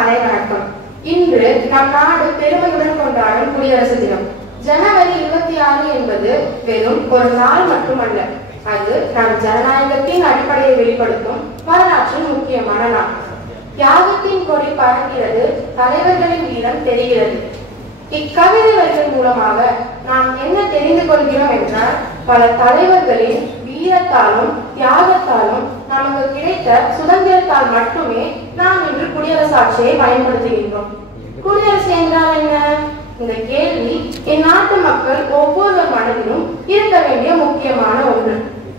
வணக்கம். இன்று நம் நாடு பெருமையுடன் கொண்டாடும் குடியரசு தினம். ஜனவரி 26 என்பது வெறும் ஒரு நாள் மட்டுமல்ல, அது நம் ஜனநாயகத்தின் அடிப்படையை வெளிப்படுத்தும் வரலாற்றின் முக்கியமான நாள். தியாகத்தின் கொடி பறக்கிறது, தலைவர்களின் வீரம் தெரிகிறது. இக்கவிதை வரிகள் மூலமாக நாம் என்ன தெரிந்து கொள்கிறோம் என்றால், பல தலைவர்களின் வீரத்தாலும் தியாகத்தாலும் நமக்கு கிடைத்த சுதந்திரத்தால் மட்டுமே நாம் இன்று குடியரசு ஆட்சியை பயன்படுத்துகின்றோம். குடியரசு என்றால் என்ன? இந்த கேள்வி இந்நாட்டு மக்கள் ஒவ்வொருவர் மனதிலும் இருக்க வேண்டிய முக்கியமான ஒன்று.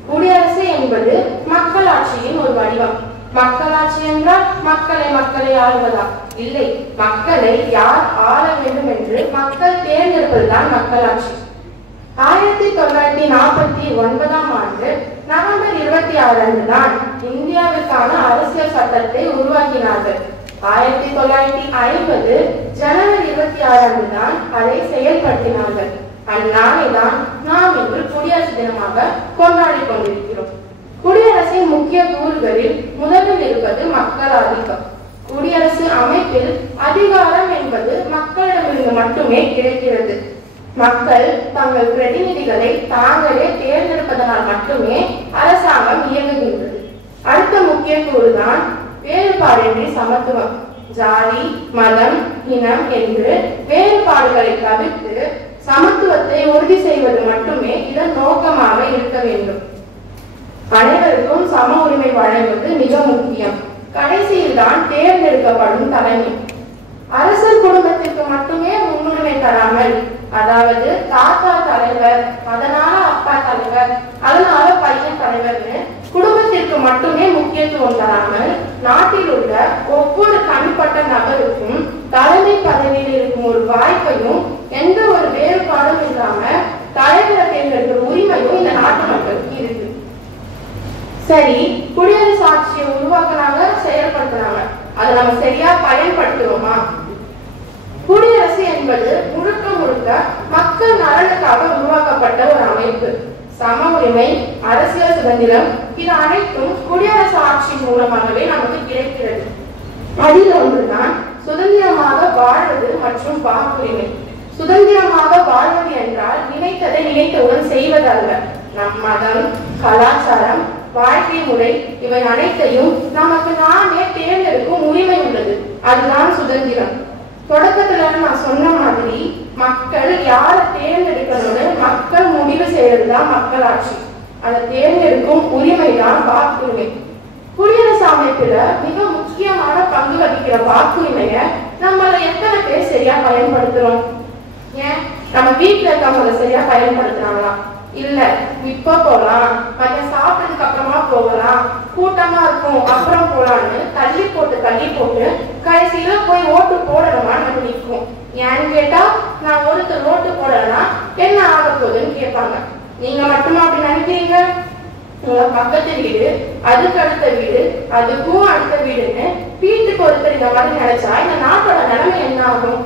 குடியரசு என்பது மக்களாட்சியின் ஒரு வடிவம். மக்களாட்சி என்றால் மக்களை ஆளுவதா? இல்லை, மக்களை யார் ஆள வேண்டும் என்று மக்கள் தேர்ந்தெடுப்பதுதான் மக்களாட்சி. 1949 ஆண்டு நவம்பர் 26 அன்றுதான் இந்தியாவிற்கான அரசியல் சட்டத்தை உருவாக்கினார்கள். 1950 ஜனவரி 26 அன்றுதான் அதை செயல்படுத்தினார்கள். அந்நாளைதான் நாம் இன்று குடியரசு தினமாக கொண்டாடி கொண்டிருக்கிறோம். குடியரசின் முக்கிய கூறுகளில் முதலில் இருப்பது மக்களாதிக்கம். குடியரசு அமைப்பில் அதிகாரம் என்பது மக்களிடமிருந்து மட்டுமே கிடைக்கிறது. மக்கள் தங்கள் பிரதிநிதிகளை தாங்களே தேர்ந்தெடுப்பதனால் மட்டுமே அரசாங்கம் இயங்குகின்றது. அடுத்த முக்கிய கூறுதான் வேறுபாடின்றி சமத்துவம். ஜாதி, மதம், இனம் என்று வேறுபாடுகளை தவிர்த்து சமத்துவத்தை உறுதி செய்வது மட்டுமே இதன் நோக்கமாக இருக்க வேண்டும். அனைவருக்கும் சம உரிமை வழங்குவது மிக முக்கியம். கடைசியில் தான் தேர்ந்தெடுக்கப்படும் தலைமை. அரசர் குடும்பத்திற்கு மட்டுமே முன்னுரிமை தராமல், அதாவது தாத்தா தலைவர், அதனால அப்பா தலைவர், அதனால பையன் தலைவர்னு குடும்பத்திற்கு மட்டுமே முக்கியத்துவம் தராமல், நாட்டில் உள்ள ஒவ்வொரு தனிப்பட்ட நபருக்கும் தலைமை பதவியில் இருக்கும் ஒரு வாய்ப்பையும் எந்த ஒரு வேறுபாடும் இல்லாம தலைவரை தேர்ந்தெடுக்கிற உரிமையும் இந்த நாட்டு மக்களுக்கு இருக்கு. சரி, குடியரசு ஆட்சியை உருவாக்குனாங்க, செயல்படுத்தினாங்க, அதை நம்ம சரியா பயன்படுத்துவோமா? குடியரசு என்பது முழுக்க முழுக்க மக்கள் நலனுக்காக உருவாக்கப்பட்ட ஒரு அமைப்பு. சம உரிமை, அரசியல் சுதந்திரம், இது அனைத்தும் குடியரசு ஆட்சி மூலமாகவே நமக்கு கிடைக்கிறது. அதில் ஒன்றுதான் சுதந்திரமாக வாழ்வது மற்றும் வாக்குரிமை. சுதந்திரமாக வாழ்வது என்றால் நினைத்ததை நினைத்தவுடன் செய்வதல்ல. நம் மதம், கலாச்சாரம், வாழ்க்கை முறை இவை அனைத்தையும் நமக்கு நாமே தேர்ந்தெடுக்கும் உரிமை உள்ளது. அதுதான் சுதந்திரம். தொடக்கத்துல நான் சொன்ன மாதிரி மக்கள் யாரை தேர்ந்தெடுக்கணும்னு மக்கள் முடிவு செய்யறதுதான் மக்களாட்சி. அதை தேர்ந்தெடுக்கும் உரிமை தான் வாக்குரிமை. குடியரசு அமைப்புல மிக முக்கியமான பங்கு வகிக்கிற வாக்குரிமைய நம்மள எத்தனை பேர் சரியா பயன்படுத்துறோம்? ஏன் நம்ம வீட்டுல இருக்கவங்களை சரியா பயன்படுத்துறாங்களா? இல்ல, இப்ப போலாம், மதியம் சாப்பிட்டதுக்கு அப்புறமா போகலாம், கூட்டமா இருக்கும் அப்புறம் போலான்னு தள்ளி போட்டு கடைசியில போய் ஓட்டு போடணுமான்னு நம்ம நிற்கும். ஏன்னு கேட்டா, நான் ஒருத்தர் ஓட்டு போடலன்னா என்ன ஆக போகுதுன்னு கேட்பாங்க. நீங்க மட்டுமா அப்படி நினைக்கிறீங்க? உங்க பக்கத்து வீடு, அதுக்கு அடுத்த வீடு, அதுக்கும் அடுத்த வீடுன்னு வீட்டுக்கு ஒருத்தர் இந்த மாதிரி நினைச்சா இந்த நாட்டோட நிலைமை என்ன ஆகும்?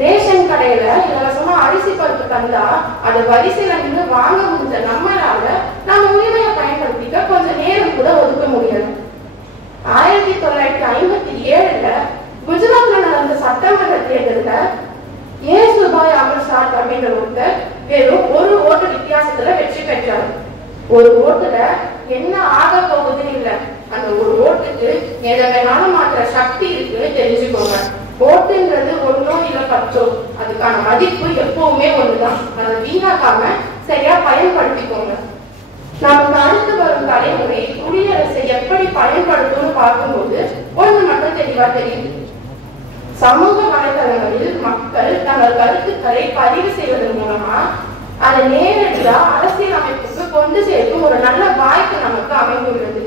ரேஷன் கடையில இலவசமா அரிசி பருப்பு தந்தா அதை வரிசையில நின்று வாங்க முடிஞ்ச நம்மளால நம்ம உரிமையை பயன்படுத்திக்க கொஞ்சம் நேரம் கூட ஒதுக்க முடியாது. 1957 குஜராத்ல நடந்த சட்டமன்ற தேர்தல்ல ஏசுபாய் அமர்சாத் அப்படின்ற ஒருத்தர் வெறும் ஒரு ஓட்டு வித்தியாசத்துல வெற்றி பெற்றார். ஒரு ஓட்டுல என்ன ஆக போகுதுன்னு இல்ல, அந்த ஒரு ஓட்டுக்கு எதை வேணாலும் மாற்ற சக்தி இருக்குன்னு தெரிஞ்சுக்கோங்க. ஓட்டுங்கிறது 1 இல்ல 10, அதுக்கான மதிப்பு எப்பவுமே ஒண்ணுதான். அதை வீணாக்காம சரியா பயன்படுத்திக்கோங்க. நமக்கு அடுத்து வரும் தலைமுறை குடியரசை எப்படி பயன்படுத்தும்னு பார்க்கும்போது ஒன்று மட்டும் தெளிவா தெரியுது. சமூக வலைதளங்களில் மக்கள் தங்கள் கருத்துக்களை பதிவு செய்வதன் மூலமா அதை நேரடியா அரசியல் அமைப்புக்கு கொண்டு சேர்க்கும் ஒரு நல்ல வாய்ப்பு நமக்கு அமைந்துள்ளது.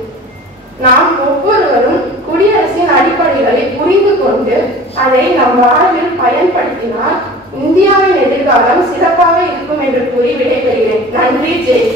நாம் ஒவ்வொருவரும் குடியரசின் அடிப்படைகளை புரிந்து கொண்டு அதை நம் வாழ்வில் பயன்படுத்தினால் இந்தியாவின் எதிர்காலம் சிறப்பாக இருக்கும் என்று கூறி விடைபெறுகிறேன். நன்றி. ஜெய்.